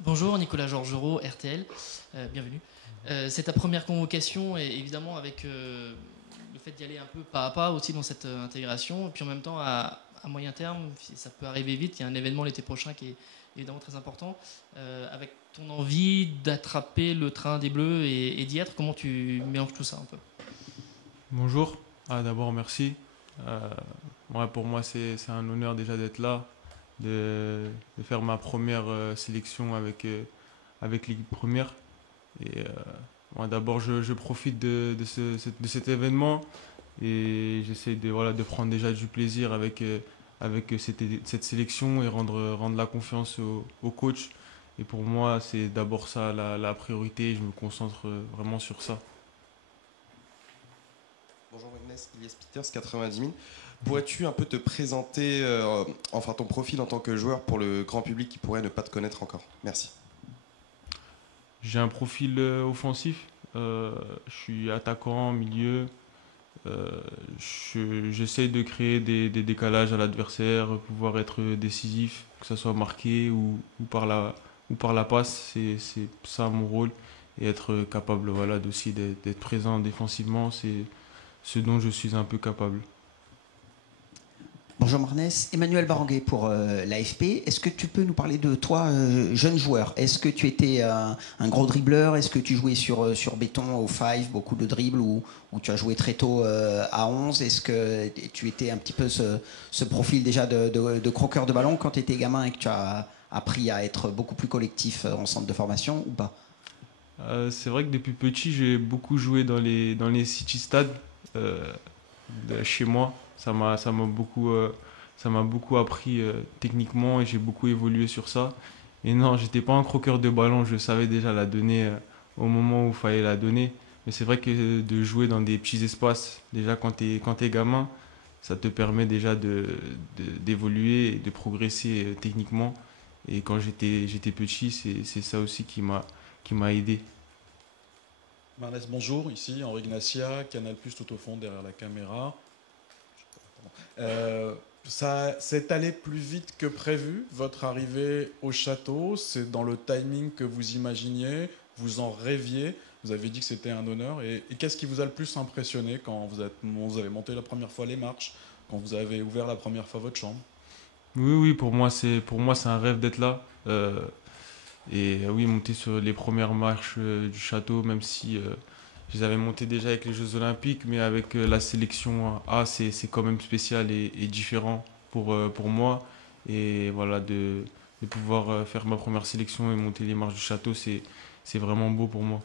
Bonjour, Nicolas Georgerot, RTL, bienvenue. C'est ta première convocation et évidemment avec le fait d'y aller un peu pas à pas aussi dans cette intégration, et puis en même temps à moyen terme, ça peut arriver vite, il y a un événement l'été prochain qui est évidemment très important, avec ton envie d'attraper le train des Bleus et d'y être, comment tu mélanges tout ça un peu? Bonjour. D'abord, merci. Euh, pour moi, c'est un honneur déjà d'être là, de faire ma première sélection avec l'équipe première. D'abord, je profite de cet événement et j'essaie voilà, de prendre déjà du plaisir avec cette sélection et rendre la confiance au coach. Et pour moi, c'est d'abord ça la priorité. Je me concentre vraiment sur ça. Bonjour Agnès, Ilias Peters, 90 000. Pourrais-tu un peu te présenter, enfin ton profil en tant que joueur pour le grand public qui pourrait ne pas te connaître encore? Merci. J'ai un profil offensif. Je suis attaquant, milieu. Euh, J'essaie de créer des décalages à l'adversaire, pouvoir être décisif, que ce soit marqué ou par la passe. C'est ça mon rôle. Et être capable voilà, aussi d'être présent défensivement, c'est ce dont je suis un peu capable. Bonjour Marnès, Emmanuel Baranguet pour l'AFP. Est-ce que tu peux nous parler de toi, jeune joueur? Est-ce que tu étais un gros dribbleur? Est-ce que tu jouais sur béton au 5, beaucoup de dribbles, ou tu as joué très tôt à 11? Est-ce que tu étais un petit peu ce profil déjà de croqueur de ballon quand tu étais gamin et que tu as appris à être beaucoup plus collectif en centre de formation ou pas? C'est vrai que depuis petit, j'ai beaucoup joué dans les city stades euh, chez moi. Ça m'a beaucoup appris techniquement et j'ai beaucoup évolué sur ça. Et non, j'étais pas un croqueur de ballon, je savais déjà la donner au moment où il fallait la donner. Mais c'est vrai que de jouer dans des petits espaces, déjà quand t'es gamin, ça te permet déjà d'évoluer et de progresser techniquement. Et quand j'étais petit, c'est ça aussi qui m'a aidé. Marnès, bonjour, ici Henri Ignacia, Canal Plus tout au fond derrière la caméra. Euh, Ça s'est allé plus vite que prévu, votre arrivée au château, c'est dans le timing que vous imaginiez, vous en rêviez, vous avez dit que c'était un honneur, et qu'est-ce qui vous a le plus impressionné quand vous avez monté la première fois les marches, quand vous avez ouvert la première fois votre chambre? Oui, oui, pour moi c'est un rêve d'être là. Oui, monter sur les premières marches du château, même si je les avais montées déjà avec les Jeux Olympiques, mais avec la sélection A, c'est quand même spécial et différent pour moi. Et voilà, de pouvoir faire ma première sélection et monter les marches du château, c'est vraiment beau pour moi.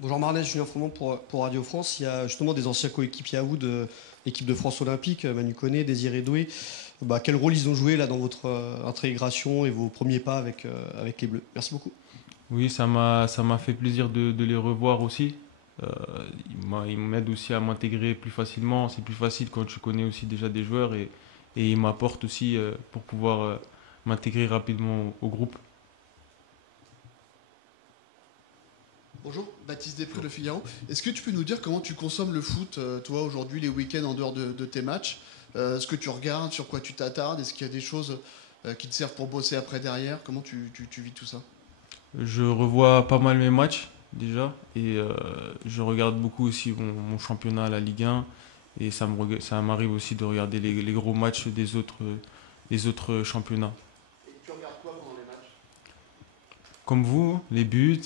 Bonjour Marnès, Julien Froment pour Radio France. Il y a justement des anciens coéquipiers à vous de l'équipe de France Olympique, Manu Koné, Désiré Doué. Quel rôle ils ont joué là dans votre intégration et vos premiers pas avec les Bleus? Merci beaucoup. Oui, ça m'a fait plaisir de les revoir aussi. Euh, ils m'aident aussi à m'intégrer plus facilement. C'est plus facile quand tu connais aussi déjà des joueurs et ils m'apportent aussi pour pouvoir m'intégrer rapidement au groupe. Bonjour, Baptiste Després, Le Figaro. Est-ce que tu peux nous dire comment tu consommes le foot, toi, aujourd'hui, les week-ends en dehors de tes matchs? Ce que tu regardes, sur quoi tu t'attardes? Est-ce qu'il y a des choses qui te servent pour bosser après derrière? Comment tu vis tout ça? Je revois pas mal mes matchs déjà et je regarde beaucoup aussi mon championnat, la Ligue 1 et ça m'arrive aussi de regarder les gros matchs des autres championnats. Et tu regardes quoi pendant les matchs? Comme vous, les buts,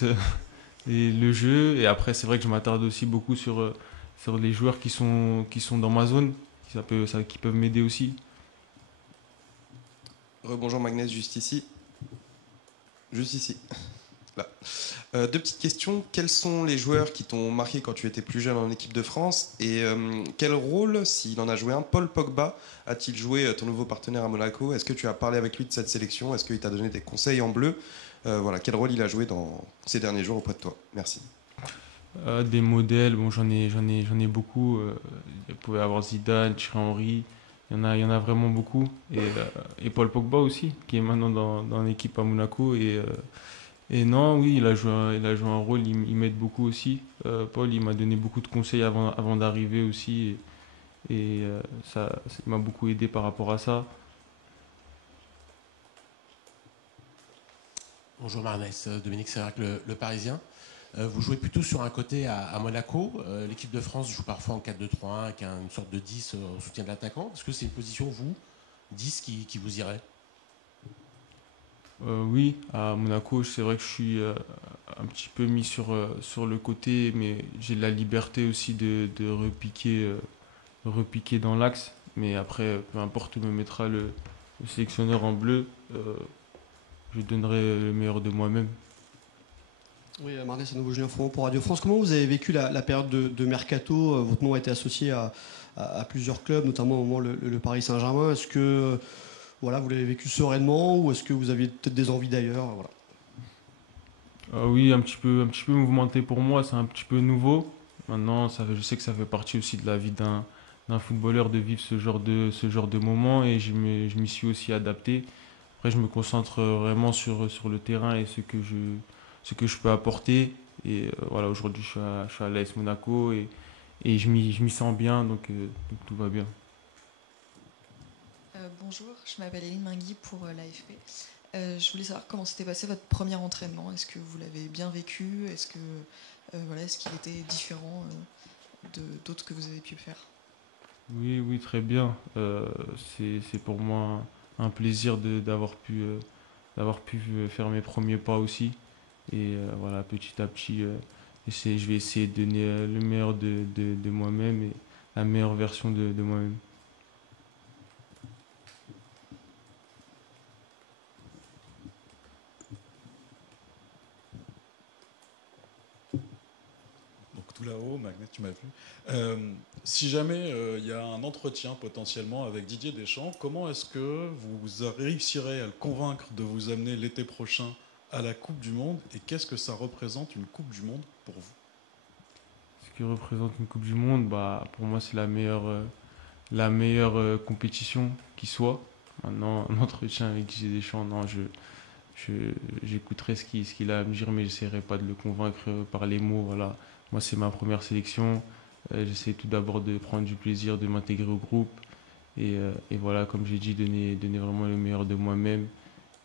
et le jeu. Et après, c'est vrai que je m'attarde aussi beaucoup sur les joueurs qui sont dans ma zone, qui peuvent m'aider aussi. Rebonjour Magnès, juste ici. Juste ici. Là. Deux petites questions. Quels sont les joueurs qui t'ont marqué quand tu étais plus jeune en équipe de France? Et quel rôle, s'il en a joué un, Paul Pogba a-t-il joué, ton nouveau partenaire à Monaco? Est-ce que tu as parlé avec lui de cette sélection? Est-ce qu'il t'a donné des conseils en bleu? Voilà, quel rôle il a joué dans ces derniers jours auprès de toi? Merci. Des modèles, bon, j'en ai beaucoup. Il pouvait y avoir Zidane, Thierry Henry. Il y en a vraiment beaucoup. Et Paul Pogba aussi, qui est maintenant dans l'équipe à Monaco. Et non, oui, il a joué un rôle, il m'aide beaucoup aussi. Paul, il m'a donné beaucoup de conseils avant d'arriver aussi. Ça m'a beaucoup aidé par rapport à ça. Bonjour Marnès, Dominique Sérac, le Parisien. Vous jouez plutôt sur un côté à Monaco. L'équipe de France joue parfois en 4-2-3-1 avec une sorte de 10 au soutien de l'attaquant. Est-ce que c'est une position, vous, 10, qui vous irait? Oui, à Monaco, c'est vrai que je suis un petit peu mis sur le côté, mais j'ai la liberté aussi de repiquer dans l'axe. Mais après, peu importe où me mettra le sélectionneur en bleu, je donnerai le meilleur de moi-même. Oui, Marnès, à nouveau Julien Froment pour Radio France. Comment vous avez vécu la période de mercato? Votre nom a été associé à plusieurs clubs, notamment au moment le Paris Saint-Germain. Est-ce que voilà, vous l'avez vécu sereinement ou est-ce que vous aviez peut-être des envies d'ailleurs? Voilà. Oui, un petit peu mouvementé pour moi, c'est un petit peu nouveau. Maintenant, je sais que ça fait partie aussi de la vie d'un footballeur de vivre ce genre de moment et je m'y suis aussi adapté. Après, je me concentre vraiment sur le terrain et ce que je peux apporter. Et voilà, aujourd'hui, je suis à l'AS Monaco et je m'y sens bien, donc tout va bien. Bonjour, je m'appelle Eline Mingui pour l'AFP. Je voulais savoir comment s'était passé votre premier entraînement. Est-ce que vous l'avez bien vécu? Est-ce qu'il était différent d'autres que vous avez pu faire? Oui, oui, très bien. C'est pour moi un plaisir d'avoir pu faire mes premiers pas aussi. Et voilà, petit à petit, je vais essayer de donner le meilleur de moi-même et la meilleure version de moi-même. Donc tout là-haut, Magnès, tu m'as vu. Si jamais il y a un entretien potentiellement avec Didier Deschamps, comment est-ce que vous réussirez à le convaincre de vous amener l'été prochain à la Coupe du Monde? Et qu'est-ce que ça représente une Coupe du Monde pour vous? Ce qui représente une Coupe du Monde, bah, pour moi, c'est la meilleure compétition qui soit. Maintenant, un entretien avec Didier Deschamps, non, j'écouterai ce qu'il a à me dire, mais j'essaierai pas de le convaincre par les mots. Voilà. Moi, c'est ma première sélection. J'essaie tout d'abord de prendre du plaisir, de m'intégrer au groupe. Et voilà, comme j'ai dit, donner vraiment le meilleur de moi-même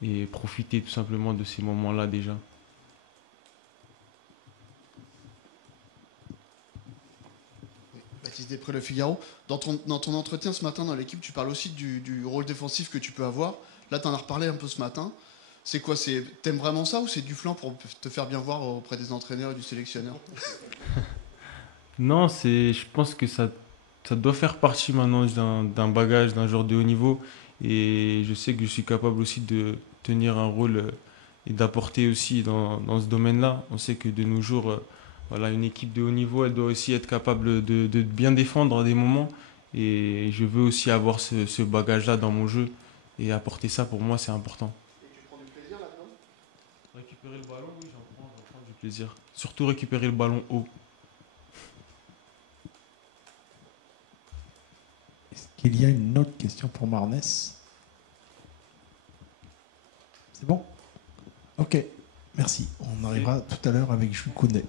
et profiter tout simplement de ces moments-là déjà. Baptiste Després, Le Figaro. Dans ton entretien ce matin dans l'équipe, tu parles aussi du rôle défensif que tu peux avoir. Là, tu en as reparlé un peu ce matin. C'est quoi? T'aimes vraiment ça ou c'est du flanc pour te faire bien voir auprès des entraîneurs et du sélectionneur? Non, je pense que ça doit faire partie maintenant d'un bagage, d'un joueur de haut niveau. Et je sais que je suis capable aussi de tenir un rôle et d'apporter aussi dans ce domaine-là. On sait que de nos jours, voilà, une équipe de haut niveau, elle doit aussi être capable de bien défendre à des moments. Et je veux aussi avoir ce bagage-là dans mon jeu. Et apporter ça, pour moi, c'est important. Et tu prends du plaisir là-dedans? Récupérer le ballon, oui, j'en prends du plaisir. Surtout récupérer le ballon haut. Est-ce qu'il y a une autre question pour Marnès? C'est bon? Ok, merci. On arrivera tout à l'heure avec Jules Koundé.